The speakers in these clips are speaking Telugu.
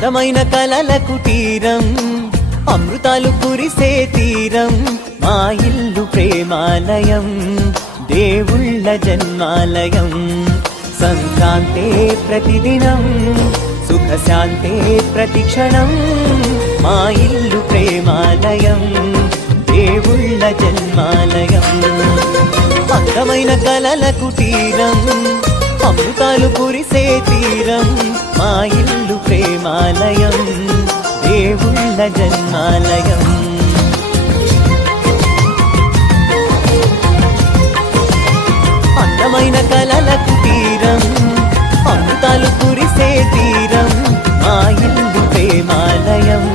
అందమైన కలల కుటీరం, అమృతాలు కురిసే తీరం, మా ఇల్లు ప్రేమాలయం, దేవుళ్ళ జన్మాలయం. సంక్రాంతే ప్రతిదినం, సుఖశాంతే ప్రతిక్షణం, మా ఇల్లు ప్రేమాలయం, దేవుళ్ళ జన్మాలయం. అందమైన కలల కుటీరం, అమృతాలు కురిసే తీరం, మా ఇల్లు ప్రేమాలయం, దేవుళ్ళ జన్మాలయం. అందమైన కలల కుటీరం, అమృతాలు కురిసే తీరం, మా ఇల్లు ప్రేమాలయం,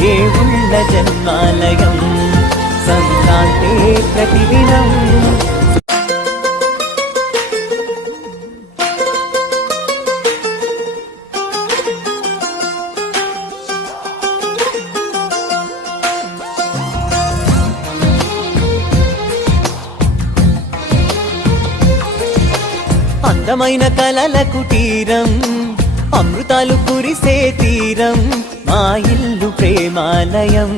దేవుళ్ళ జన్మాలయం. సంక్రాంతే ప్రతిదినం. అందమైన కలల కుటీరం, అమృతాలు కురిసే తీరం, మా ఇల్లు ప్రేమాలయం,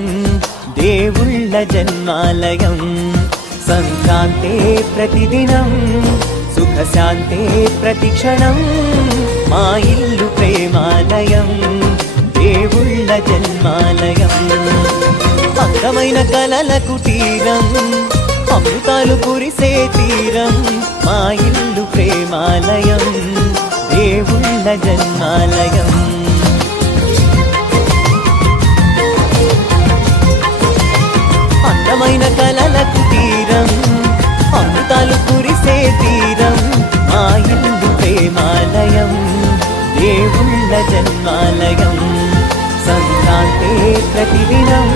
దేవుళ్ళ జన్మాలయం. సంక్రాంతే ప్రతిదినం, సుఖశాంతే ప్రతిక్షణం, మా ఇల్లు ప్రేమాలయం, దేవుళ్ళ జన్మాలయం. అందమైన కలల కుటీరం, అమృతాలు కురిసే తీరం, మా ఇల్లు ప్రేమాలయం, దేవుళ్ళ జన్మాలయం. అందమైన కలల కుటీరం, అమృతాలు కురిసే తీరం, మా ఇల్లు ప్రేమాలయం, దేవుళ్ళ జన్మాలయం. సంక్రాంతే ప్రతిదినం.